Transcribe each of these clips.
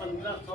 1500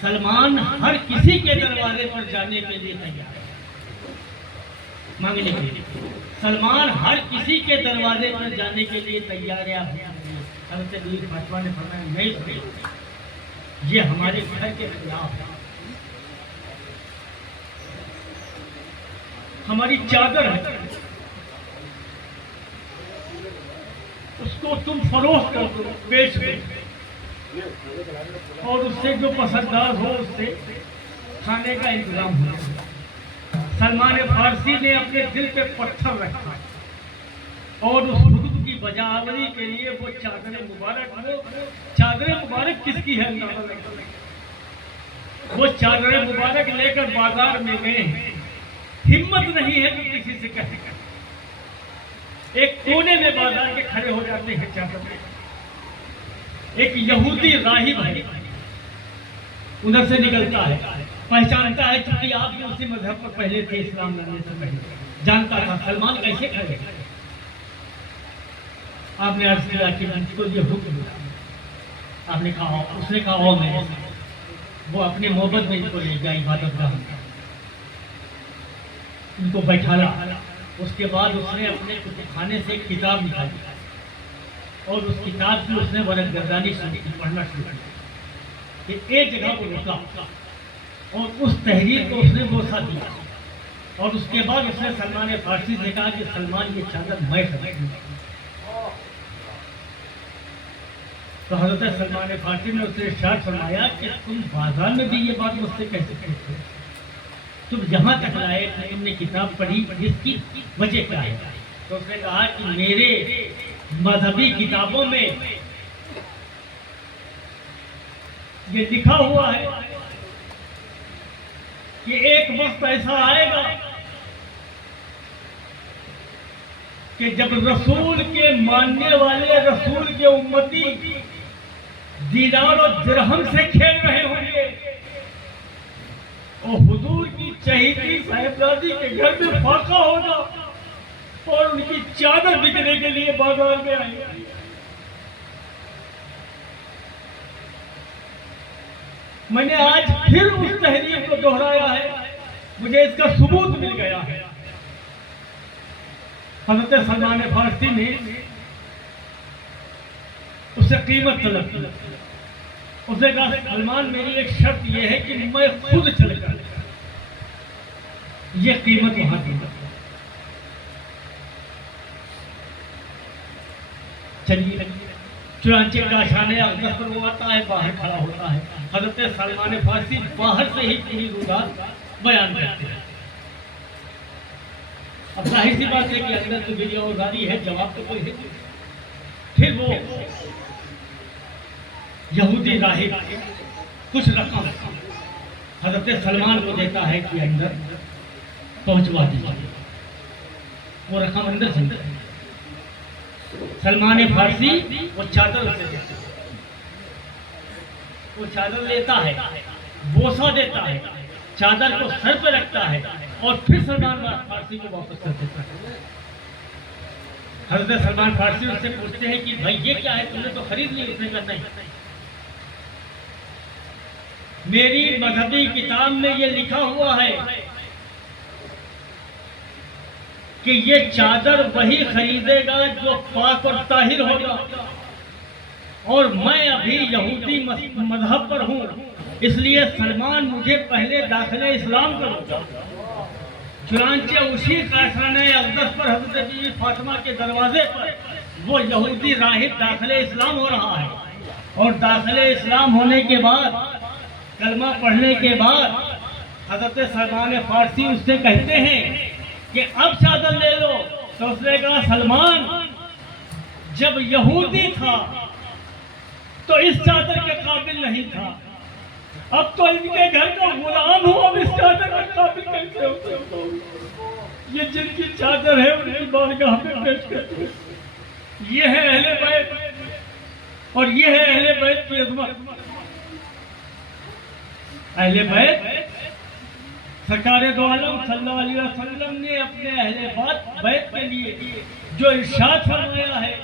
سلمان ہر کسی کے دروازے پر جانے کے لیے تیار ہے، مانگنے کے لیے۔ سلمان ہر کسی کے دروازے پر جانے کے لیے تیار ہے۔ حضرت بی بی فاطمہ نے فرمایا نہیں بھائی، یہ ہمارے گھر کے خلاف ہے، ہماری چادر ہے، اس کو تم فروخت کر دو، بیچ دو، اور اس سے جو پسنداز ہو اس سے کھانے کا انتظام ہو۔ سلمان فارسی نے اپنے دل پہ پتھر رکھا اور اس حدود کی بجاوری کے لیے وہ چادر مبارک کس کی ہے؟ وہ چادر مبارک لے کر بازار میں گئے ہیں، ہمت نہیں ہے کہ کسی سے کہے، ایک کونے میں بازار کے کھڑے ہو جاتے ہیں چادر میں۔ ایک یہودی راہب ہے، ادھر سے نکلتا ہے، پہچانتا ہے چونکہ آپ بھی اسی مذہب پر پہلے تھے، اسلام لانے سے پہلے جانتا تھا سلمان کیسے کھڑے۔ آپ نے عرض کیا کہ مجھ کو یہ حکم دیا، آپ نے کہا، اس نے کہا میں، وہ اپنے محبت میں ان کو لے گیا عبادت گاہ، ان کو بیٹھالا، اس کے بعد اس نے اپنے کتب خانے سے ایک کتاب نکالی اور اس کتاب کی اس نے ورق گردانی پڑھنا شروع کی۔ ایک جگہ کو رکا اور اس تحریر کو اس نے بوسہ دیا، اور اس کے بعد اس نے سلمان فارسی سے کہا کہ سلمان یہ چادر میں خریدوں۔ تو حضرت سلمان فارسی نے اس سے ارشاد فرمایا کہ تم بازار میں بھی یہ بات مجھ سے کیسے کہتے ہو؟ تم یہاں تک لائے کہ تم نے کتاب پڑھی، جس کی وجہ کیا ہے؟ تو اس نے کہا کہ میرے مذہبی کتابوں میں یہ لکھا ہوا ہے کہ ایک وقت ایسا آئے گا کہ جب رسول کے ماننے والے، رسول کے امتی دینار و درہم سے کھیل رہے ہوں گے، اور حضور کی چہیتی صاحبزادی کے گھر میں فاقہ ہوگا اور ان کی چادر بکنے کے لیے بازار میں آئے گا۔ میں نے آج پھر اس تحریر کو دہرایا ہے، مجھے اس کا ثبوت مل گیا ہے۔ حضرت سلمان فارسی نے اس سے قیمت طلب کی، اس نے کہا سلمان میری ایک شرط یہ ہے کہ میں خود چل کر یہ قیمت وہاں دوں گا۔ چلیے، چنانچہ کاشانِ اقدس پر وہ آتا ہے، باہر کھڑا ہوتا ہے، حضرت سلمان فارسی باہر سے ہی پوری روایت بیان کرتے ہیں۔ اب ظاہر سی بات ہے کہ اندر تو بے اوزاری ہے، جواب تو کوئی ہے۔ پھر وہ یہودی راہب کچھ رقم حضرت سلمان کو دیتا ہے کہ اندر پہنچوا دیجیے، وہ رقم اندر سے سلمان فارسی وہ چادر اسے دیتا ہے، وہ چادر لیتا ہے، بوسہ دیتا ہے، چادر کو سر پہ رکھتا ہے اور پھر سلمان فارسی کو واپس کر دیتا ہے۔ حضرت سلمان فارسی اس سے پوچھتے ہیں کہ بھائی یہ کیا ہے، تم نے تو خرید لی؟ اس نے کہا نہیں، میری مذہبی کتاب میں یہ لکھا ہوا ہے کہ یہ چادر وہی خریدے گا جو پاک اور طاہر ہوگا، اور میں ابھی یہودی مذہب پر ہوں، اس لیے سلمان مجھے پہلے داخل اسلام کرو۔ چنانچہ اسی کاشانِ اقدس پر حضرت بی بی فاطمہ کے دروازے پر وہ یہودی راہب داخل اسلام ہو رہا ہے، اور داخل اسلام ہونے کے بعد، کلمہ پڑھنے کے بعد، حضرت سلمان فارسی اس سے کہتے ہیں کہ اب چادر لے لو۔ تو اس نے کہا سلمان جب یہودی تھا تو اس چادر کے قابل نہیں تھا، اب تو ان کے گھر کا غلام ہوں، اب اس چادر کے قابل کیسے ہو سکتا ہوں؟ یہ جن کی چادر ہے ان کی بارگاہ میں پیش کرتے ہیں۔ یہ ہے اہل بیت، اور یہ ہے اہل بیت کی عظمت۔ اہل بیت سرکار دو عالم صلی اللہ علیہ وسلم نے اپنے اہل بیت کے لیے جو ارشاد فرمایا ہے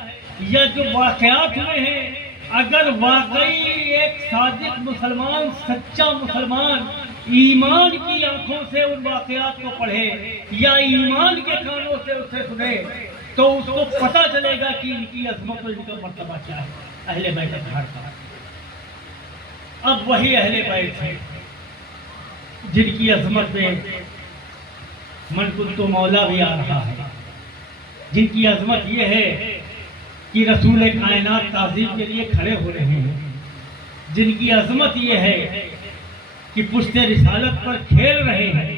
یا جو واقعات ہوئے ہیں، اگر واقعی ایک صادق مسلمان، سچا مسلمان ایمان کی آنکھوں سے ان واقعات کو پڑھے یا ایمان کے کانوں سے اسے سنے تو اس کو پتہ چلے گا کہ ان کی عظمت اور ان کا مرتبہ کیا ہے. اہل بیت اطہار کا اب وہی اہل بیت ہے جن کی عظمت میں من کنت مولا بھی آ رہا ہے، جن کی عظمت یہ ہے کہ رسول کائنات تعظیم کے لیے کھڑے ہو رہے ہیں، جن کی عظمت یہ ہے کہ پشت رسالت پر کھیل رہے ہیں،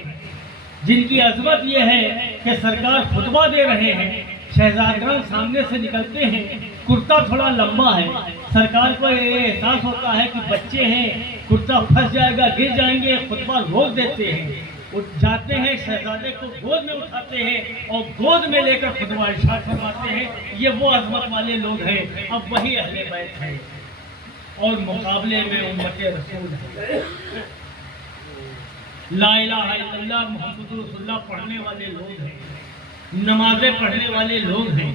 جن کی عظمت یہ ہے کہ سرکار خطبہ دے رہے ہیں، شہزادگان سامنے سے نکلتے ہیں، کرتا تھوڑا لمبا ہے، سرکار کو یہ احساس ہوتا ہے کہ بچے ہیں، کرتا پھنس جائے گا، گر جائیں گے، خطبہ روک دیتے ہیں، جاتے ہیں شہزادے کو گود میں اٹھاتے ہیں اور گود میں لے کر خطبہ ارشاد فرماتے ہیں. یہ وہ عظمت والے لوگ ہیں. اب وہی اہل بیت ہیں اور مقابلے میں امت رسول ہے. لا الہ الا اللہ محمد رسول اللہ پڑھنے والے لوگ ہیں، نمازیں پڑھنے والے لوگ ہیں،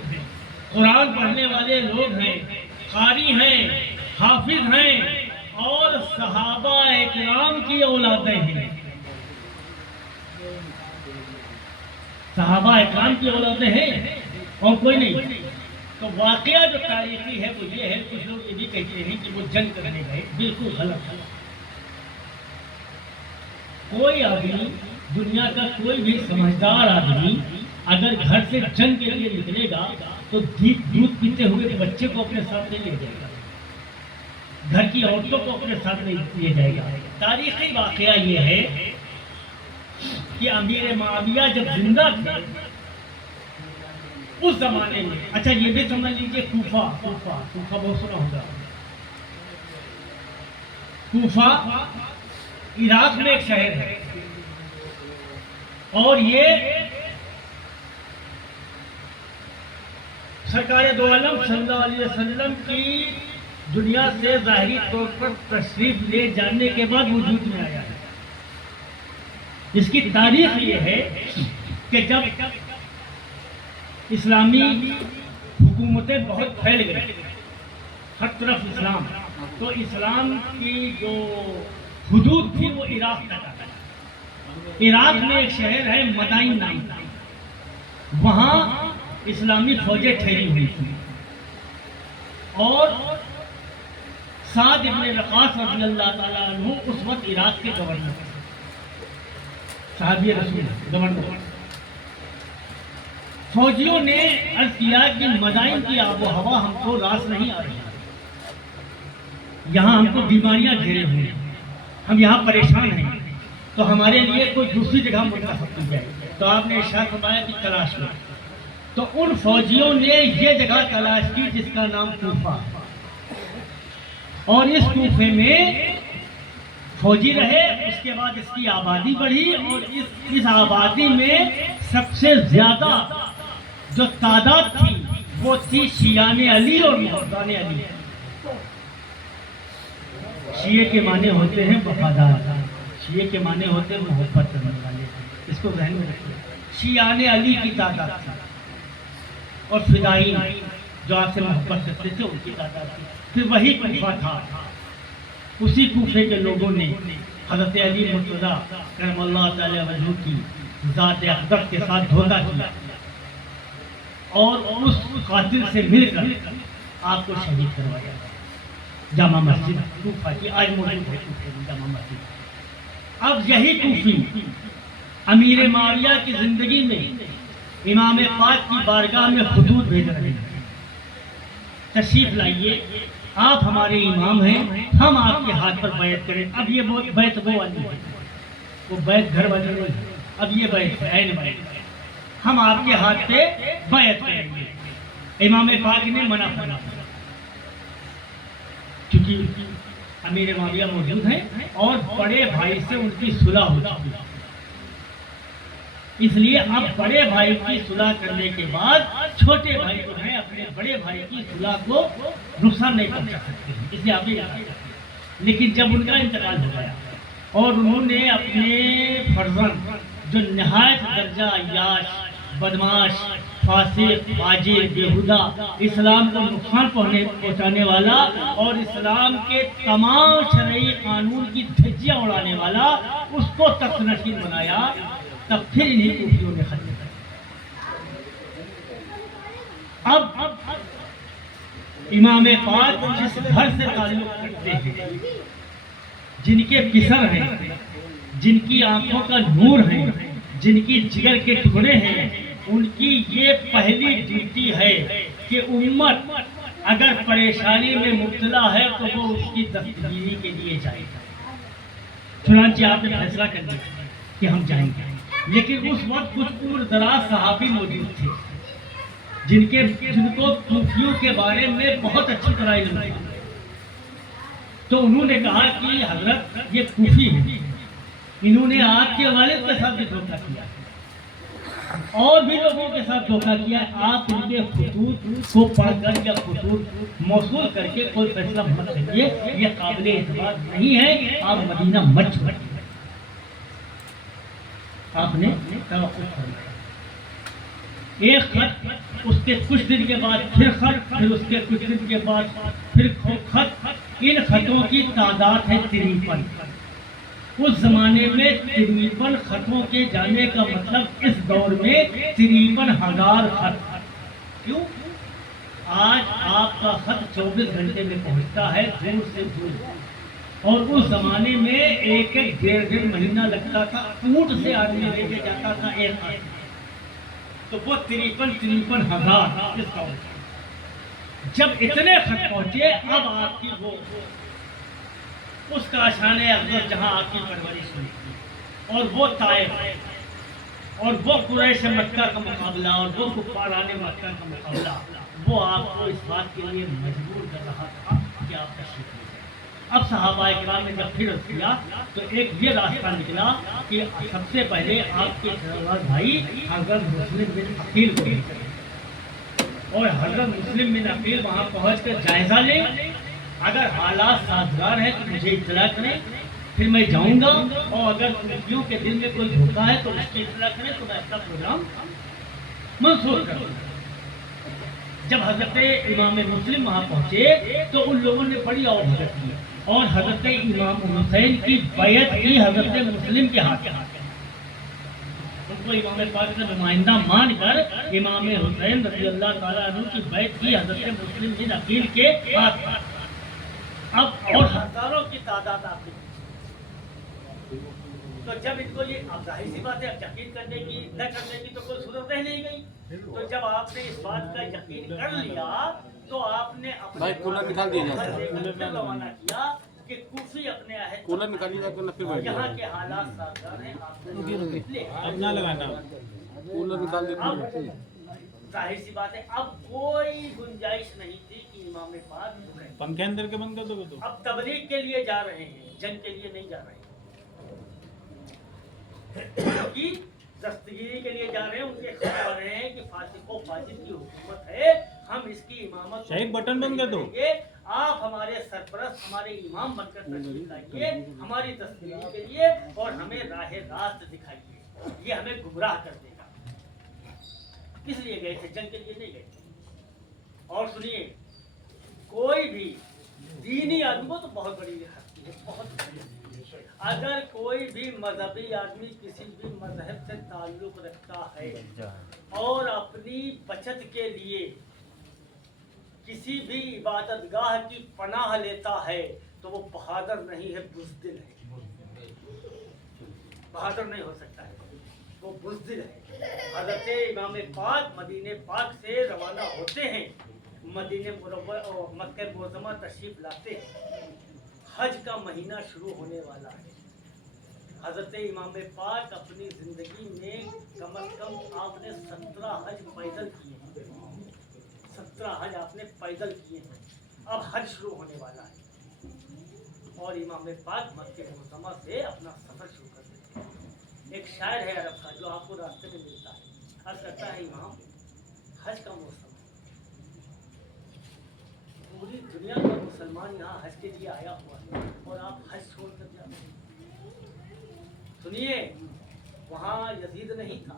قرآن پڑھنے والے لوگ ہیں، قاری ہیں، حافظ ہیں اور صحابہ اکرام کی اولادیں ہیں. صحابہ اکرام کی اولادیں ہیں اور کوئی نہیں. تو واقعہ جو تاریخی ہے وہ یہ ہے، کچھ لوگ یہ بھی کہتے ہیں کہ وہ جنگ کرنے گئے، بالکل غلط ہے. کوئی آدمی، دنیا کا کوئی بھی سمجھدار آدمی اگر گھر سے جنگ کے لیے نکلے گا تو دودھ پیتے ہوئے بچے کو اپنے ساتھ نہیں لے جائے گا، گھر کی عورتوں کو اپنے ساتھ نہیں لے جائے گا. تاریخی واقعہ یہ ہے کہ امیر معاویہ جب زندہ تھے اس زمانے میں، اچھا یہ بھی سمجھ لیجئے، کوفہ بہت سنا ہوگا. کوفہ عراق میں ایک شہر ہے اور یہ سرکار دو عالم صلی اللہ علیہ وسلم کی دنیا سے ظاہری طور پر تشریف لے جانے کے بعد وجود میں آیا ہے. اس کی تاریخ یہ ہے کہ جب اسلامی حکومتیں بہت پھیل گئی، ہر طرف اسلام، تو اسلام کی جو حدود تھی وہ عراق تک آ گئی. عراق میں ایک شہر ہے مدائن نام کا، وہاں اسلامی فوجیں ٹھہری ہوئی تھیں اور سعد ابن وقاص رضی اللہ تعالیٰ عنہ اس وقت عراق کے گورنر تھے، صحابی رسول گورنر. فوجیوں نے عرض کیا کہ مدائن کی آب و ہوا ہم کو راس نہیں آ رہی، یہاں ہم کو بیماریاں گھیرے ہوئے ہیں، ہم یہاں پریشان ہیں، تو ہمارے لیے کوئی دوسری جگہ منتخب کی جائے. تو آپ نے ارشاد فرمایا کہ تلاش کرو. تو ان فوجیوں نے یہ جگہ تلاش کی جس کا نام کوفہ، اور اس کوفے میں فوجی رہے. اس کے بعد اس کی آبادی بڑھی اور اس آبادی میں سب سے زیادہ جو تعداد تھی وہ تھی شیعان علی اور محبان علی. شیعہ کے معنی ہوتے ہیں وفادار، شیعہ کے معنی ہوتے ہیں محبت کرنے والے. اس کو ذہن میں رکھیے. شیعان علی کی تعداد تھی اور فدائین جو آپ سے محبت کرتے تھے ان کی تعداد تھی. پھر وہی کوفہ تھا، اسی کوفے کے لوگوں نے حضرت علی مرتضیٰ کرم اللہ تعالی وجہہ کی ذات اقدس کے ساتھ دھوکہ کیا اور اس قاتل سے مل کر آپ کو شہید کروایا. جامع مسجد کوفہ کی آج موجود ہے جامع مسجد. اب یہی کوفی امیر معاویہ کی زندگی میں امام پاک کی بارگاہ میں خطوط بھیج رہے ہیں، تشریف لائیے، آپ ہمارے امام ہیں، ہم آپ کے ہاتھ پر بیعت کریں. اب یہ بیعت وہ والی ہے، وہ بیعت گھر والی نہیں ہے، اب یہ بیعت ہے عین بیعت. ہم آپ کے ہاتھ پہ بیعت کریں گے. امام پاک نے منع فرمایا کیونکہ امیر معاویہ موجود ہیں اور بڑے بھائی سے ان کی صلح ہو چکی ہے. اس لیے اب بڑے بھائی کی صلح کرنے کے بعد چھوٹے بھائی جو ہیں اپنے بڑے بھائی کی صلح کو نقصان نہیں پہنچا سکتے ہیں، اس لیے آپ یہ. لیکن جب ان کا انتقال ہو گیا اور انہوں نے اپنے فرزند جو نہایت درجہ عیاش، بدماش فاسق فاجر بےہودہ اسلام کو نقصان پہنچانے والا اور اسلام کے تمام شرعی قانون کی دھجیاں اڑانے والا اس کو تخت نشین بنایا، تب پھر انہیں کوفیوں نے ختم کیا۔ اب امام پاک جس گھر سے تعلق رکھتے ہیں، جن کے پسر ہیں، جن کی آنکھوں کا نور ہے، جن کی جگر کے ٹکڑے ہیں، ان کی یہ پہلی ڈیوٹی ہے کہ امت اگر پریشانی میں مبتلا ہے تو وہ اس کی دستگیری کے لیے جائے گا۔ چنانچہ آپ نے فیصلہ کر لیا کہ ہم جائیں گے، لیکن اس وقت کچھ دور دراز صحابی موجود تھے جن کو کوفیوں کے بارے میں بہت اچھی طرح علم تھا۔ تو انہوں نے کہا کہ حضرت یہ کوفی ہیں، انہوں نے آپ کے والد کے ساتھ بھی دھوکہ کیا اور بھی لوگوں کے ساتھ دھوکہ کیا، آپ ان کے خطوط کو پڑھ کر یا خطوط موصول کر کے کوئی فیصلہ مت کریے، یہ قابل اعتماد نہیں ہے، آپ مدینہ مت چھوڑیں۔ آپ نے توقف فرمایا، ایک خط، اس کے کچھ دن کے بعد پھر خط، پھر اس کے کچھ دن کے بعد پھر خط، ان خطوں کی تعداد ہے 53۔ اس زمانے میں 53 خطوں کے جانے کا مطلب اس دور میں 53,000 خط۔ کیوں؟ آج آپ کا خط 24 گھنٹے میں پہنچتا ہے دور سے دور، اور اس زمانے میں ایک ڈیڑھ مہینہ لگتا تھا، اونٹ سے آدمی لے کے جاتا تھا ایک خط، تو وہ 53,000 اس دور۔ جب اتنے خط پہنچے، اب آپ کی وہ اس کا شان افضل جہاں آپ کی پرورش ہوئی تھی، اور وہ طائف اور وہ قریش مکہ کا مقابلہ اور وہ کفاران مکہ کا مقابلہ، وہ آپ کو اس بات کے لیے مجبور کر رہا تھا کہ آپ تشریف لے جائیں۔ اب صحابہ کرام نے جب پھر کیا تو ایک یہ راستہ نکلا کہ سب سے پہلے آپ کے شہزاد بھائی حضرت مسلم بن عقیل کو لے کر، اور حضرت مسلم بن عقیل وہاں پہنچ کر جائزہ لیں، اگر حالات سازگار ہیں تو مجھے اطلاع کریں، پھر میں جاؤں گا، اور اگر کوفیوں کے دل میں کوئی دھوکہ ہے تو اس کی اطلاع کریں تو میں اپنا پروگرام منسوخ کر دوں۔ جب حضرت امام مسلم وہاں پہنچے تو ان لوگوں نے بڑی اوبھگت کی اور حضرت امام حسین کی بیعت کی حضرت مسلم کے ہاتھ، ان کو امام پاک کا نمائندہ مان کر امام حسین رضی اللہ تعالیٰ عنہ کی بیعت کی حضرت مسلم بن عقیل کے ہاتھ۔ اب اور ہزاروں کی تعداد آپ کی، تو جب ان کو یہ اب ظاہر سی بات ہے، اب یقین کرنے کی نہ کرنے کی تو کوئی صورت رہ نہیں گئی، تو جب آپ نے اس بات کا یقین کر لیا تو آپ نے اپنے روانہ کیا کہ کوفی اپنے عہد یہاں کے حالات سازگار ہیں، آپ اپنا لگانا ظاہر سی بات ہے، اب کوئی گنجائش نہیں تھی کہ امام پاک پنکھے اندر کے بند کر دو تو اب تبلیغ کے لیے جا رہے ہیں، جنگ کے لیے نہیں جا رہے ہیں، کیونکہ دستگیری کے لیے جا رہے ہیں، ان کے خبر رہے ہیں کہ فاسق و فاجر کی حکومت ہے، ہم اس کی امامت شاہد بٹن بند کر دو، آپ ہمارے سرپرست ہمارے امام بن کر تشریف لائیے ہماری دستگیری کے لیے اور ہمیں راہ راست دکھائیے، یہ ہمیں گمراہ کر دے گا۔ کس لیے گئے تھے؟ جنگ کے لیے نہیں گئے تھے۔ اور سنیے، کوئی بھی دینی آدمی کو تو بہت بڑی ہستی ہے، بہت بڑی ہستی ہے، اگر کوئی بھی مذہبی آدمی کسی بھی مذہب سے تعلق رکھتا ہے اور اپنی بچت کے لیے کسی بھی عبادت گاہ کی پناہ لیتا ہے تو وہ بہادر نہیں ہے، بزدل ہے، بہادر نہیں ہو سکتا ہے، وہ بزدل ہے۔ حضرت امام پاک مدینہ پاک سے روانہ ہوتے ہیں، مدینہ مکہ معظمہ تشریف لاتے ہیں، حج کا مہینہ شروع ہونے والا ہے۔ حضرت امام پاک اپنی زندگی میں کم از کم آپ نے 17 حج پیدل کیے ہیں، 17 حج آپ نے پیدل کیے ہیں، اب حج شروع ہونے والا ہے اور امام پاک مکہ معظمہ سے اپنا سفر شروع کر دیتے ہیں۔ ایک شاعر ہے عرب کا جو آپ کو راستے میں ملتا ہے، عرض کرتا ہے امام حج کا موسم ہے، پوری دنیا کا مسلمان یہاں حج کے لیے آیا ہوا ہے اور آپ حج چھوڑ کر جاتے ہیں۔ سنیے، وہاں یزید نہیں تھا،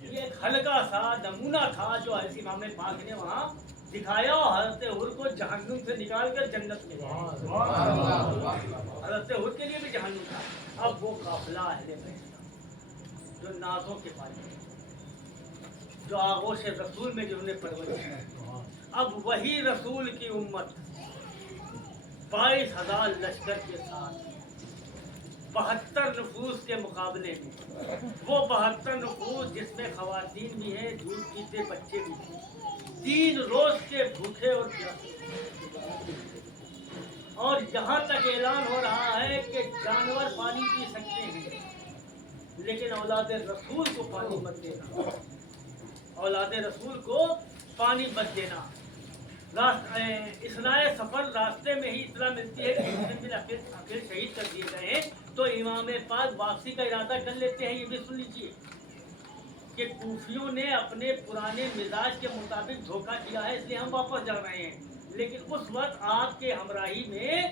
یہ ایک ہلکا سا نمونہ تھا جو حضرت امام پاک نے وہاں دکھایا اور حضرت حر کو جہنم سے نکال کر جنت میں حضرت حر کے لیے بھی جہنم تھا. اب وہ قافلہ اہل بیت کا جو نازوں کے پالے جو آغوش رسول میں جنہوں نے پرورش ہے, اب وہی رسول کی امت 22,000 لشکر کے ساتھ 72 نفوس کے مقابلے میں, وہ 72 نفوس جس میں خواتین بھی ہیں, دودھ پیتے بچے بھی ہیں, 3 روز کے بھوکے اور پیاسے, اور یہاں تک اعلان ہو رہا ہے کہ جانور پانی پی سکتے ہیں لیکن اولاد رسول کو پانی مت دینا, اولاد رسول کو پانی مت دینا. اثناء سفر راستے میں ہی اطلاع ملتی ہے کہ مسلم بن عقیل شہید کر دیے گئے ہیں, تو امام پاک واپسی کا ارادہ کر لیتے ہیں. یہ بھی سن لیجیے کہ کوفیوں نے اپنے پرانے مزاج کے مطابق دھوکہ کیا ہے, اس لیے ہم واپس جا رہے ہیں. لیکن اس وقت آپ کے ہمراہی میں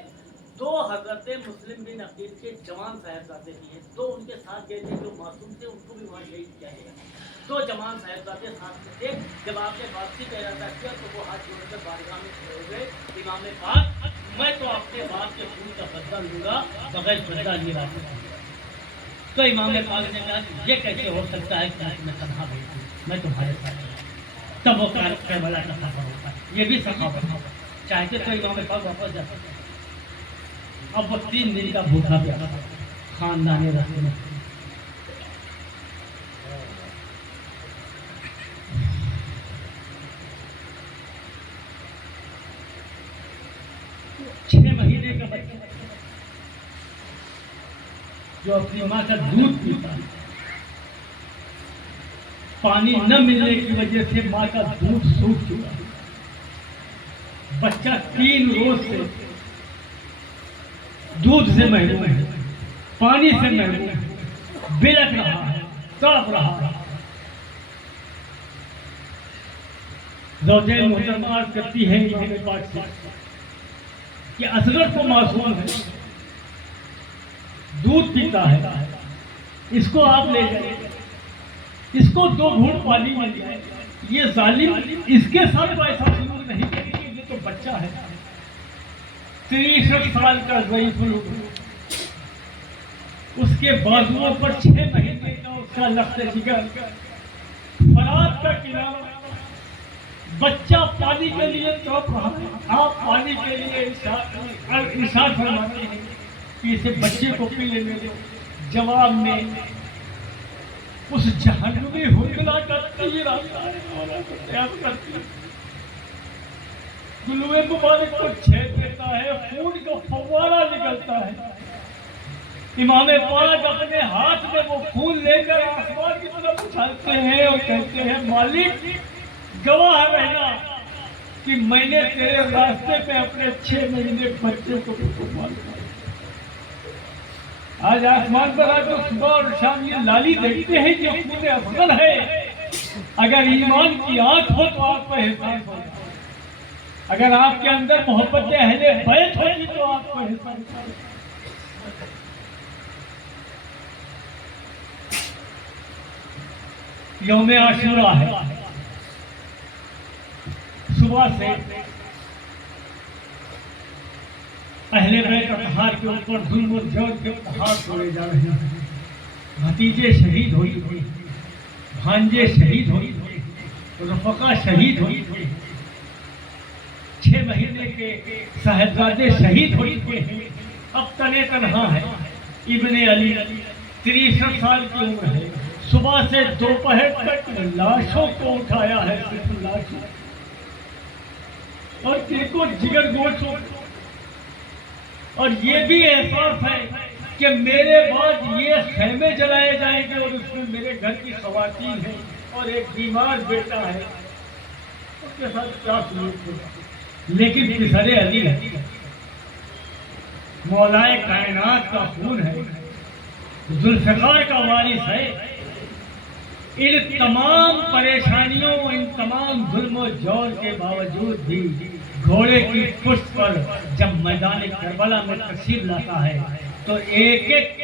2 حضرت مسلم بن عقیل کے جوان صاحبزادے بھی ہیں, 2 ان کے ساتھ گئے تھے جو معصوم تھے, ان کو بھی وہاں شہید کیا ہے. 2 جوان صاحبزادے ساتھ میں تھے. جب آپ نے واپسی کا ارادہ کیا تو وہ ہاتھ جوڑ کر بارگاہ میں کھڑے ہوئے, امام پاک میں تو اپنے باپ کے خون کا بدلہ لوں گا, بغیر بدلہ لیے راضی ہوں. تو امام پاک نے کہا یہ کیسے ہو سکتا ہے کہ میں تنہا بیٹھوں, میں تمہارے ساتھ ہوں. تب وہ کربلا کا سفر ہوتا ہے. یہ بھی سخاوت ہے. چاہتے تو امام پاک واپس جا سکتے. اب وہ 3 دن کا بھوکا پیاسا خاندان رسول میں. مہینے کا بچہ جو اپنی ماں کا دودھ پیتا ہے, پانی نہ ملنے کی وجہ سے ماں کا دودھ سوکھ چکا ہے. بچہ 3 روز سے دودھ سے محروم ہے, پانی سے محروم ہے, بلک رہا ہے, تڑپ رہا ہے. زوجہ محترمہ عرض کرتی ہے امام پاک سے کہ اصغر کو معصوم ہے, دودھ پیتا ہے, اس کو آپ لے جائیں, اس کو 2 گھونٹ پانی مل جائے. یہ ظالم اس کے ساتھ ایسا سلوک نہیں کرے گا, یہ تو بچہ ہے, 63 سال کا ضعیف لوگ, اس کے بازوؤں پر 6 مہینے کا اس کا لخت جگر, فرات کا کنارہ, بچہ پانی کے لیے تڑپ رہا ہے. آپ پانی کے لیے ارشاد فرماتے ہیں کہ اسے بچے کو پی لینے دو. جواب میں اس جہنمی حکلا کا تیر آتا ہے اور یاد کرتی ہے, گلوے مبارک کو چھید دیتا ہے, خون کا فوارہ نکلتا ہے. امام پاک اپنے ہاتھ میں وہ خون لے کر آسمان کی طرف اچھالتے ہیں اور کہتے ہیں مالک گواہ رہنا کہ میں نے تیرے راستے پہ اپنے 6 مہینے بچے کو قربان کیا. آج آسمان پر آج تو صبح اور شام یہ لالی دیکھتے ہیں کہ خون اصغر ہے. اگر ایمان کی آنکھ ہو تو آپ کا احساس ہوگا, اگر آپ کے اندر محبت اہل بیت ہوگی تو آپ کو احساس ہوگا. یوم عاشورہ ہے, صبح سے اہل بیت اطہار کے اوپر ظلم و جور کے پہاڑ توڑے جا رہے ہیں. بھتیجے شہید ہوئی تھے, بھانجے شہید ہوئی تھے, رفقا شہید ہوئی تھے, 6 مہینے کے صاحبزادے شہید ہوئی تھے. اب تنے تنہا ہے. ابن علی 63 سال کی عمر ہے. صبح سے دوپہر تک لاشوں کو اٹھایا ہے, صرف لاشوں, اور ان کو جگر گوشوں, اور یہ بھی احساس ہے کہ میرے بعد یہ خیمے جلائے جائیں گے اور اس میں میرے گھر کی خواتین ہیں اور ایک بیمار بیٹا ہے, اس کے ساتھ کیا سلوک ہوگا. لیکن پسر علی ہے, مولائے کائنات کا خون ہے, ذوالفقار کا وارث ہے. ان تمام پریشانیوں, ان تمام ظلم و جور کے باوجود بھی گھوڑے کی پشت پر جب میدان کربلا میں تشریف لاتا ہے تو ایک ایک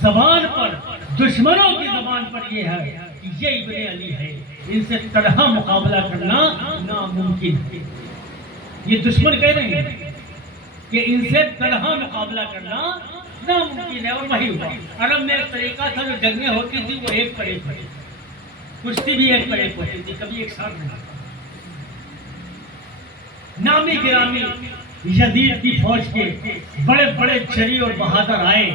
زبان پر, دشمنوں کی زبان پر یہ ہے یہ ابن علی ہے، ان سے طرح مقابلہ کرنا ناممکن ہے۔ یہ دشمن کہہ رہے ہیں کہ ان سے طرح مقابلہ کرنا ناممکن ہے، اور وہی ہوا۔ عرب میں ایک طریقہ تھا، جو جنگیں ہوتی تھی وہ ایک پر ایک ہوتی تھی، کشتی بھی ایک پر ایک ہوتی تھی، کبھی ایک ساتھ نہیں۔ نامی گرامی یزید کی فوج کے بڑے بڑے جری اور بہادر آئے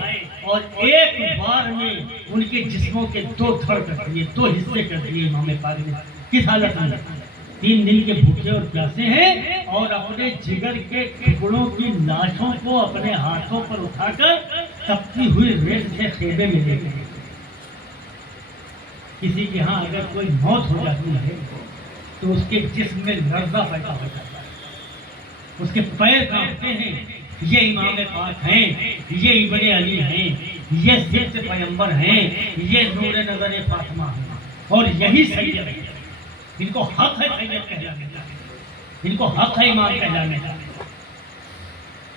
اور ایک بار میں ان کے جسموں کے دو دھڑ کر دیے، دو حصے کر دیے امام پاک نے۔ کس حالت میں؟ 3 دن کے بھوکے اور پیاسے ہیں، اور اپنے جگر کے ٹکڑوں کی لاشوں کو اپنے ہاتھوں پر اٹھا کر تپتی ہوئی ریت سے خیمے میں لے گئے۔ کسی کے ہاں اگر کوئی موت ہو جاتی ہے تو اس کے جسم میں لرزہ پیدا ہو جاتا ہے، اس کے پیر کانپتے ہیں۔ یہ امام پاک ہیں، یہ ابن علی ہیں، یہ سبط پیغمبر ہیں، یہ نور نظر فاطمہ ہیں، اور یہی سید ہیں۔ ان کو حق ہے سید کہلانے کا، ان کو حق ہے امام کہلانے کا۔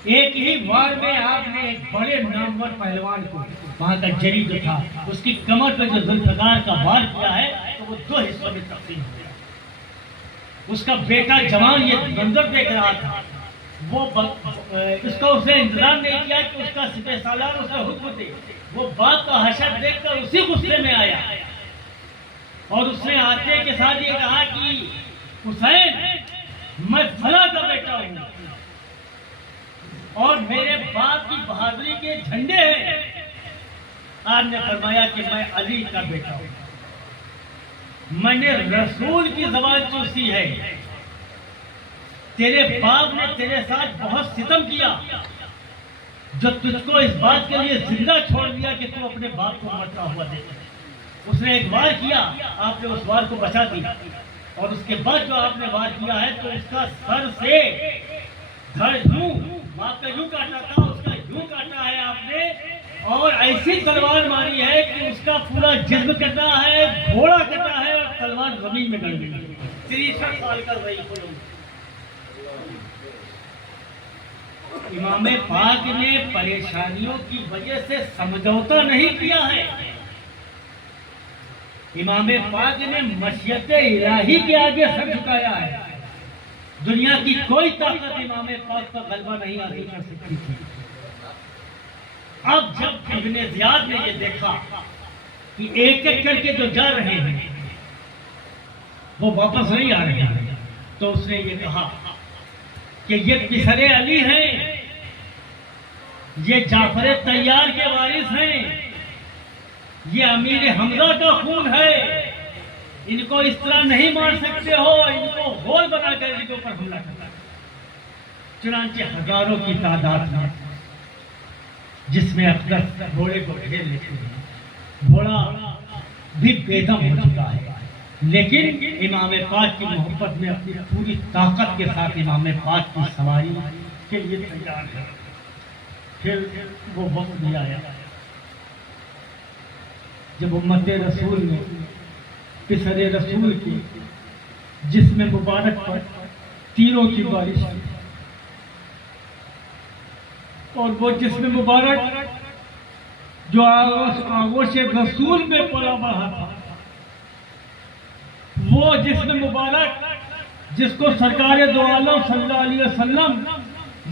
ایک ہی وار میں آپ نے ایک بڑے نامور پہلوان کو، وہاں کا جری جو تھا، اس کی کمر پہ جو ذوالفقار کا وار کیا ہے تو وہ 2 حصوں میں تقسیم ہو گیا۔ اس کا بیٹا جوان یہ منظر دیکھ رہا تھا، وہ اس کا اسے انتظار نہیں کیا کہ اس کا سپہ سالار اسے حکم دے۔ وہ باپ کا حشر دیکھ کر اسی غصے میں آیا، اور اس نے آتے کے ساتھ یہ کہا کہ حسین، میں فلاں کا بیٹا ہوں، اور میرے باپ کی بہادری کے جھنڈے ہیں۔ آپ نے فرمایا کہ میں علی کا بیٹا ہوں، میں نے رسول کی زبان چوسی ہے، تیرے باپ نے تیرے ساتھ بہت ستم کیا، جو تجھ کو اس بات کے لیے زندہ چھوڑ دیا کہ تو اپنے باپ کو مرتا ہوا دیکھ۔ اس نے ایک وار کیا، آپ نے اس وار کو بچا دیا، اور اس کے بعد جو آپ نے وار کیا ہے تو اس کا سر سے دھڑ یوں، باپ کا یوں کاٹا تھا، اس کا یوں کاٹا ہے آپ نے، اور ایسی تلوار ماری ہے کہ اس کا پورا جسم کٹا ہے، گھوڑا کٹا ہے، اور تلوار زمین میں گڑ گئی۔ 63 سال کا ضعیف العمر امام پاک نے پریشانیوں کی وجہ سے سمجھوتا نہیں کیا ہے۔ امام پاک نے مشیت الہی کے آگے سر جھکایا ہے۔ دنیا کی کوئی طاقت امام پاک کا غلبہ نہیں حاصل کر سکتی تھی۔ اب جب ابن زیاد نے یہ دیکھا کہ ایک ایک کر کے جو جا رہے ہیں وہ واپس نہیں آ رہے ہیں، تو اس نے یہ کہا کہ یہ پسر علی ہیں، یہ جعفر طیار کے وارث ہیں، یہ امیر حمزہ کا خون ہے، ان کو اس طرح نہیں مار سکتے ہو، ان کو غول بنا کر ان کے اوپر حملہ کرنا۔ چنانچہ ہزاروں کی تعداد میں جس میں اقدس گھوڑے کو گھیر لیتے ہیں، گھوڑا بھی بے دم ہو چکا ہے، لیکن امام پاک کی محبت میں اپنی پوری طاقت کے ساتھ امام پاک کی سواری کے لیے تیار ہے۔ پھر وہ وقت بھی آیا جب امت رسول نے پسر رسول کی جسم مبارک پر تیروں کی بارش کی، اور وہ جسم مبارک جو آغوش رسول میں پلا بڑھا تھا، وہ جسم مبارک جس کو سرکار دو عالم صلی اللہ علیہ وسلم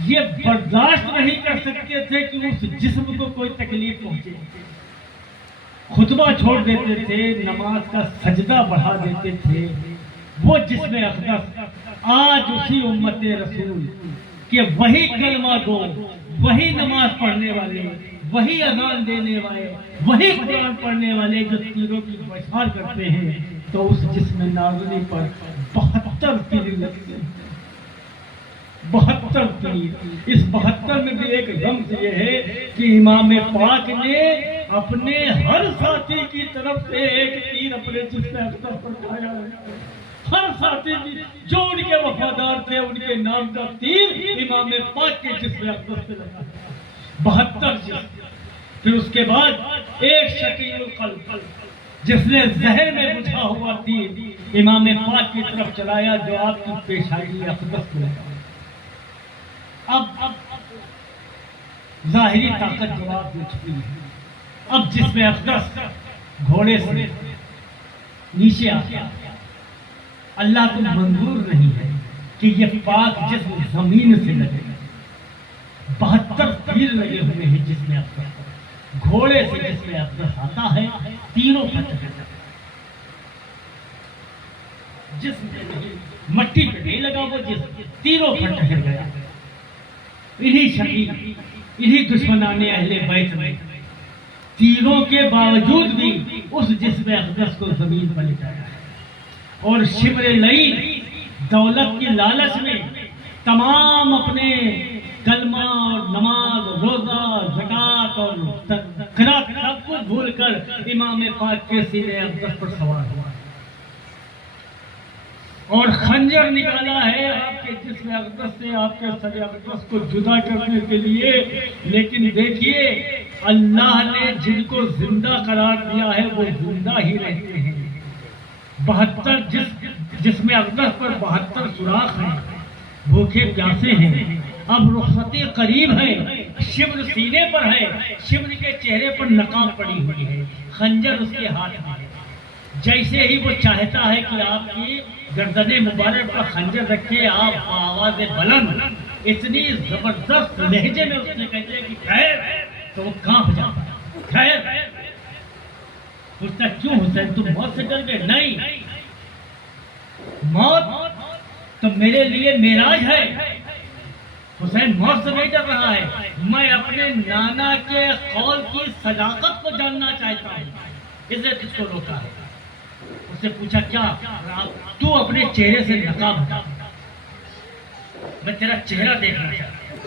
یہ برداشت نہیں کر سکتے تھے کہ اس جسم کو کوئی تکلیف پہنچے، خطبہ چھوڑ دیتے تھے، نماز کا سجدہ بڑھا دیتے تھے، وہ جسم اقدس آج اسی امت رسول کہ وہی کلمہ گو، وہی نماز پڑھنے والے، وہی اذان دینے والے، وہی قرآن پڑھنے والے جو تیروں کی بشار کرتے ہیں، تو اس جسم نازلی پر 72 تیر لگتے ہیں۔ 72 تیر۔ اس 72 میں بھی ایک رمز یہ ہے کہ امام پاک نے اپنے ہر ساتھی کی طرف سے ایک تیر اپنے جسم اقدس پر کھایا ہے۔ ہر ساتھی کی جو ان کے وفادار تھے ان کے نام کا تیر امام پاک کے جسم اقدس پہ لگا۔ 72 جسم۔ پھر اس کے بعد ایک شقی القلب جس نے زہر میں بجھا ہوا تیر امام پاک کی طرف چلایا جو آپ کی پیشانی اقدس کو لگا۔ اب ظاہری طاقت جواب دے چکی ہے۔ اب جس میں اقدس گھوڑے سے نیچے آتا اللہ کو منظور نہیں ہے کہ یہ پاک جسم زمین سے لگے. 72 تیر لگے ہوئے ہیں جس میں اقدس, گھوڑے سے جس میں اقدس آتا ہے تیروں پر چڑھتا ہے. جسم پہ نہیں, مٹی پہ نہیں لگا وہ جسم, تیروں پر ٹھہر گیا. انہی شقیق, انہی دشمنان اہل بیت میں تیروں کے باوجود بھی اس جسم اقدس کو زمین پر لٹایا ہے. اور شبر لئی دولت کی لالچ میں تمام اپنے کلمہ اور نماز اور روزہ زکوٰۃ اور قرات سب کچھ بھول کر امام پاک کے سینے اقدس پر سوار ہوا اور خنجر نکالا ہے آپ کے جسم اقدس سے, آپ کے سر اقدس کو جدا کرنے کے لیے. لیکن دیکھیے اللہ نے جن کو زندہ قرار دیا ہے وہ زندہ ہی رہتے ہیں. 72 جسم اقدس پر 72 سوراخ ہیں, بھوکے پیاسے ہیں. اب رخصتی قریب ہے, شبر سینے پر ہے, شبر کے چہرے پر نقاب پڑی ہوئی ہے, خنجر اس کے ہاتھ میں ہے. جیسے ہی وہ چاہتا ہے کہ آپ کی گردن مبارک پر خنجر رکھے, آپ آواز بلند اتنی زبردست لہجے میں اس نے کہتے ہیں کہ خیر, تو وہ کانپ جاتا ہے. خیر پوچھتا کیوں حسین تم موت سے ڈر گئے؟ نہیں, موت تو میرے لیے معراج ہے. حسین موت سے نہیں ڈر رہا ہے, میں اپنے نانا کے قول کی صداقت کو جاننا چاہتا ہوں. اس نے کس کو روکا ہے؟ اس سے پوچھا کیا تو اپنے چہرے سے نقاب ہٹا, میں تیرا چہرہ دیکھنا چاہتا ہوں.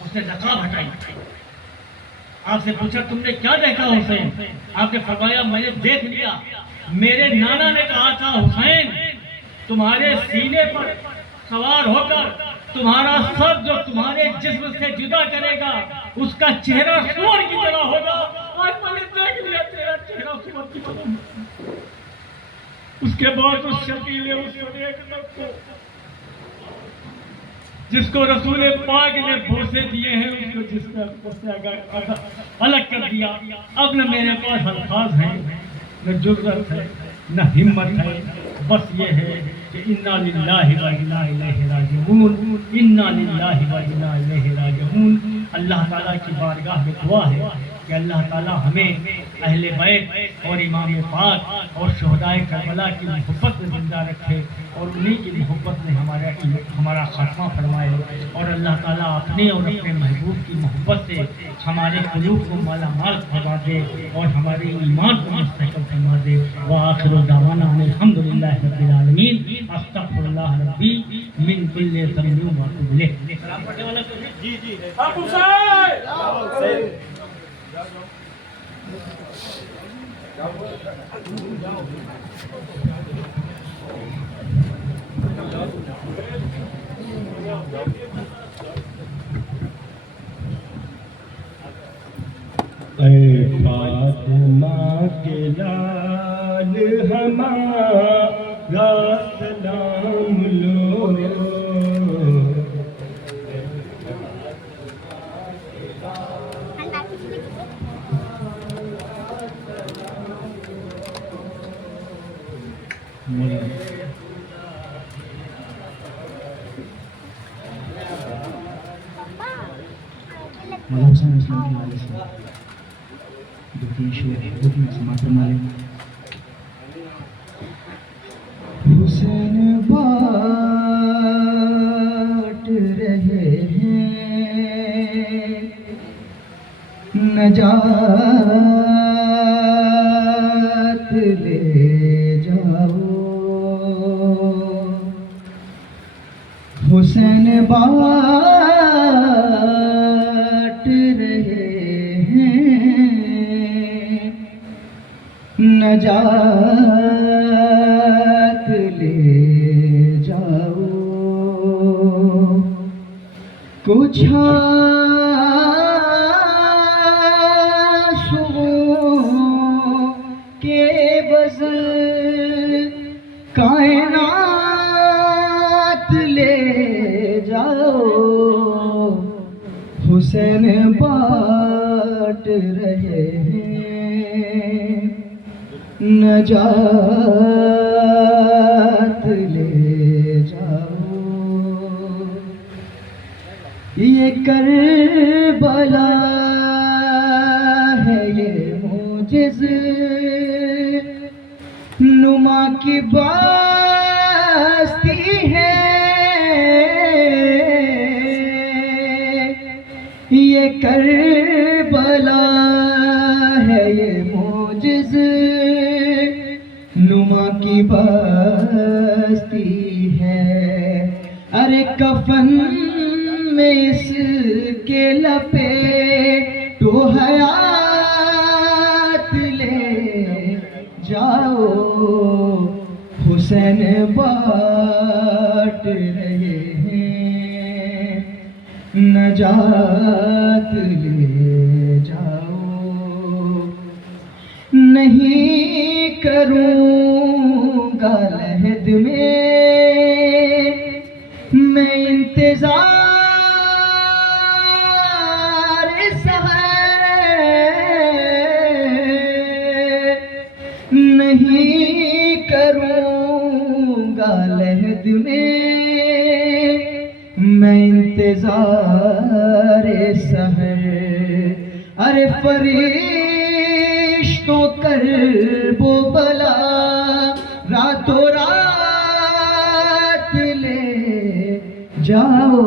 اس نے نقاب ہٹائی. آپ سے پوچھا تم نے کیا دیکھا حسین؟ آپ نے فرمایا میں نے دیکھ لیا, میرے نانا نے کہا تھا حسین تمہارے سینے پر سوار ہو کر تمہارا سر جو تمہارے جسم سے جدا کرے گا اس کا چہرہ سور کی طرح ہوگا. آج میں نے دیکھ لیا تیرا چہرہ سور کی طرح. اس کے بعد اس شکیلے اس کو جس کو رسول پاک نے بوسے دیے ہیں اس کو جس نے الگ کر دیا. اب نہ میرے پاس الفاظ ہیں, نہ جرأت ہے, نہ ہمت ہے. بس یہ ہے کہ انا للہ و انا الیہ راجعون, انا للہ و انا الیہ راجعون. اللہ تعالیٰ کی بارگاہ میں دعا ہے کہ اللہ تعالیٰ ہمیں اہل بیت اور امام پاک اور شہدائے کربلا کی محبت میں زندہ رکھے اور انہی کی محبت میں ہمارا خاتمہ فرمائے. اور اللہ تعالیٰ اپنے اور اپنے محبوب کی محبت سے ہمارے قلوب کو مالا مال فرما دے اور ہمارے ایمان کو مستحکم فرما دے. وآخر دعوانا الحمدللہ رب العالمین. استغفر اللہ ربی من کل ذنب واتوب الیہ. سلام پڑھنے والا کوئی؟ جی جی اے فاطمہ کے لال ہمارا سلام لو. مولانا حسین اسلام کے والد سے سماعت فرما لیں. حسین بانٹ رہے ہیں نجات لے جاؤ. حسین بانٹ رہے ہیں نجات لے جاؤ. کچھ آنسوؤں کے وزن کائنات لے جاؤ. حسین بانٹ رہے ہیں نجات لے جاؤ. یہ کربلا ہے یہ موجز نما کی باستی ہے. یہ کربلا ہے یہ موجز نما کی بستی ہے. ارے کفن میں اس کے لپیٹو حیات لے جاؤ. حسین بانٹ رہے ہیں نجات لے جاؤ. نہیں کروں گا لحد میں انتظار سحر. نہیں کروں گا لحد میں انتظار سحر. ارے فرشتوں کرب و بلا راتوں رات لے جاؤ.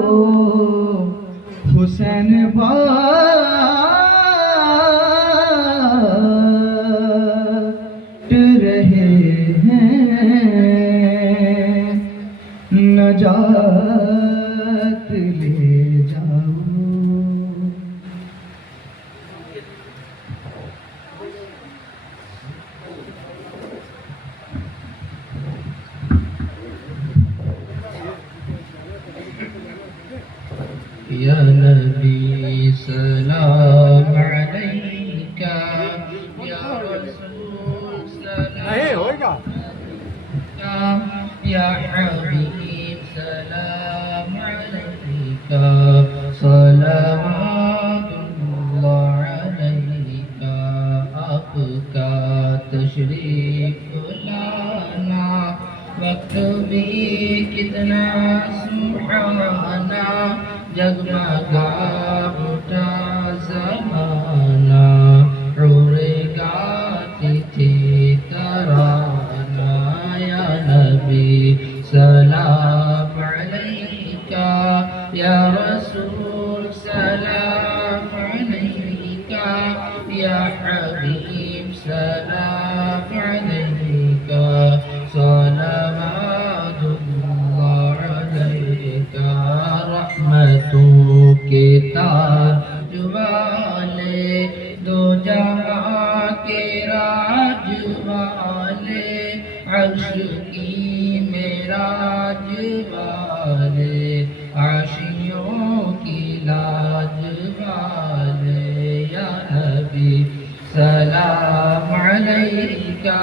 حسین بانٹ رہے ہیں نجات لے جاؤ. یا نبی سلام علیکہ یا رسول سلام یا حبیب سلام علیکہ صلوات اللہ علیکہ. آپ کا تشریف لانا وقت بھی کتنا سبحانہ جگمگا اٹھا زمانہ. عورے گاتی تھی ترانہ. یا نبی سلام علیکہ یا رسول سلام علیکہ یا حبیب سلام علیکہ صلوات اللہ علیکہ. رحمتوں کے تاج والے دو جہاں کے راج والے عرش کی معراج والے عاشقوں کی لاج والے. یا نبی سلام علیکہ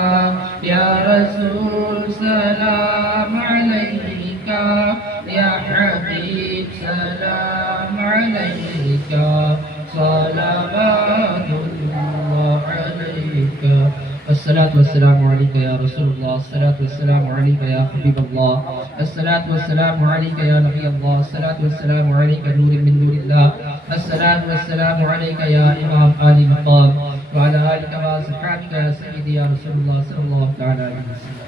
یا رسول سلام علیکہ یا حبیب سلام علیکہ صلوات اللہ علیکہ. الصلاة والسلام علیکہ یا رسول اللہ. الصلاة والسلام علیکہ یا حبیب اللہ. الصلاة والسلام علیکہ یا نبی اللہ. الصلاة والسلام علیکہ نور من نور اللہ. الصلاة والسلام علیکہ یا امام علی مقام وعلى آلك وصحبك يا سيدي يا رسول الله صلى الله تعالى عليه وسلم.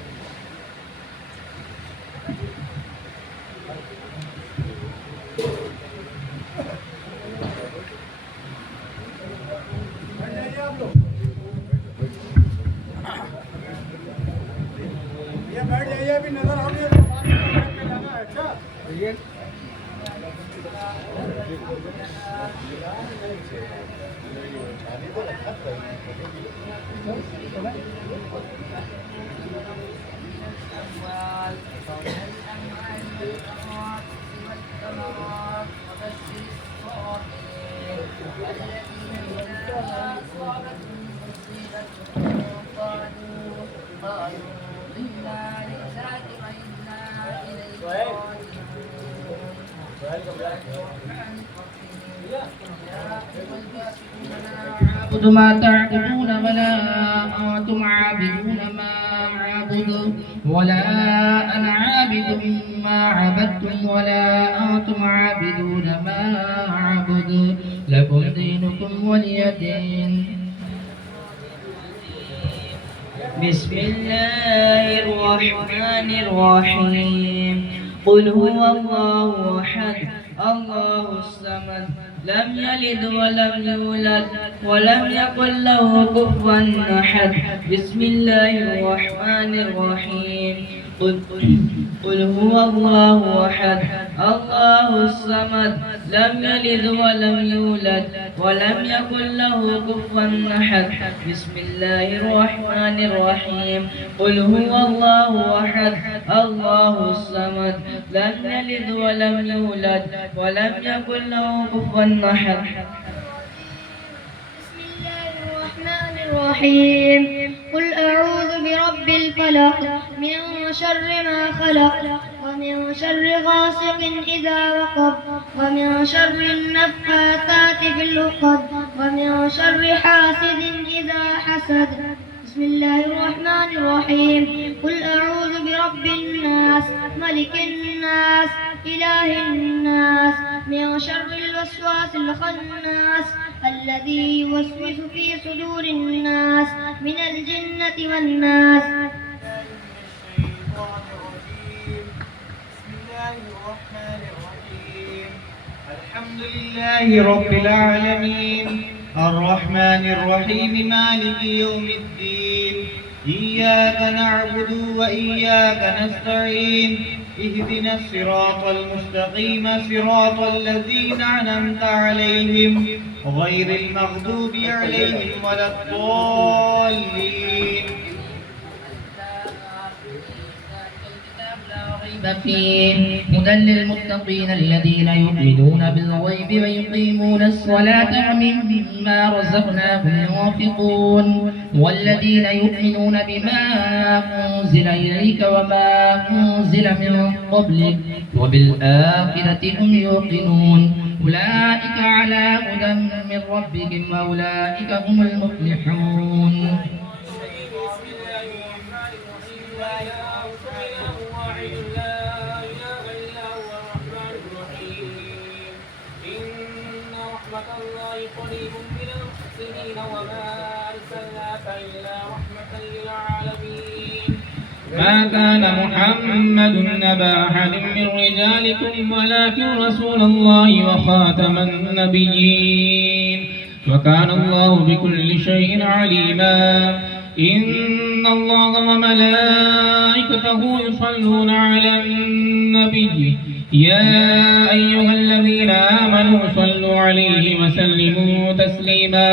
ما تعبدون ولا أنتم عابدون ولا أنا عابد ما عبدتم ولا أنتم عابدون ما أعبد لكم دينكم ولي دين. بسم الله الرحمن الرحيم. قل هو الله أحد الله الصمد لم يلد ولم يولد ولم يكن له كفوا أحد. بسم الله الرحمن الرحيم. قل هو الله أحد الله الصمد لم يلد ولم يولد ولم يكن له كفوا أحد. بسم الله الرحمن الرحيم. قل هو الله أحد الله الصمد لم يلد ولم يولد ولم يكن له كفوا أحد. بسم الله الرحمن الرحيم. قل أعوذ برب الفلق من شر ما خلق ومن شر غاسق إذا وقب ومن شر النفاثات في العقد ومن شر حاسد إذا حسد. بسم الله الرحمن الرحيم. قل أعوذ برب الناس ملك الناس إله الناس من شر الوسواس الخناس الذي يوسوس في صدور الناس من الجنة والناس. الحمد لله رب العالمين الرحمن الرحيم مالك يوم الدين إياك نعبد وإياك نستعين اهدنا الصراط المستقيم صراط الذين أنعمت عليهم غير المغضوب عليهم ولا الضالين. فيه هدى للمتقين الذين يؤمنون بالغيب ويقيمون الصلاة ومما رزقناهم ينفقون والذين يؤمنون بما أنزل إليك وما أنزل من قبلك وبالآخرة هم يوقنون أولئك على هدى من ربهم وأولئك هم المفلحون. ما كان محمد نبا أحد من رجالكم ولكن رسول الله وخاتم النبيين وكان الله بكل شيء عليما. إن الله وملائكته يصلون على النبي يا أيها الذين آمنوا صلوا عليه وسلموا تسليما.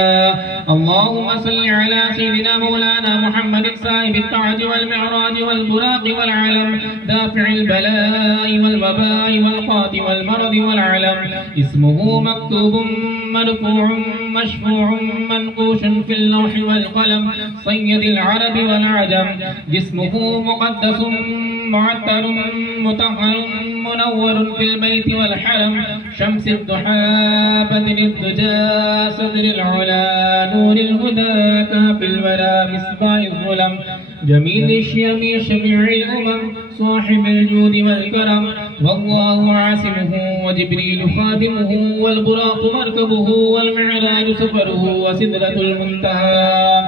اللهم صل على سيدنا مولانا محمد صاحب التعج والمعراج والبراق والعلم دافع البلاء والوباء والقات والمرض والعلم. اسمه مكتوب مرفوع مشفوع منقوش في اللوح والقلم سيد العرب والعجم. جسمه مقدس معطر مطهر منور في البيت والحرم شمس الضحى بدر الدجى صدر العلا نور الهدى كهف الورى مصباح الظلم جميل الشيم شفيع الأمم صاحب الجود والكرم. والله عاصمه وجبريل خادمه والبراق مركبه والمعراج سفره وسدرة المنتهى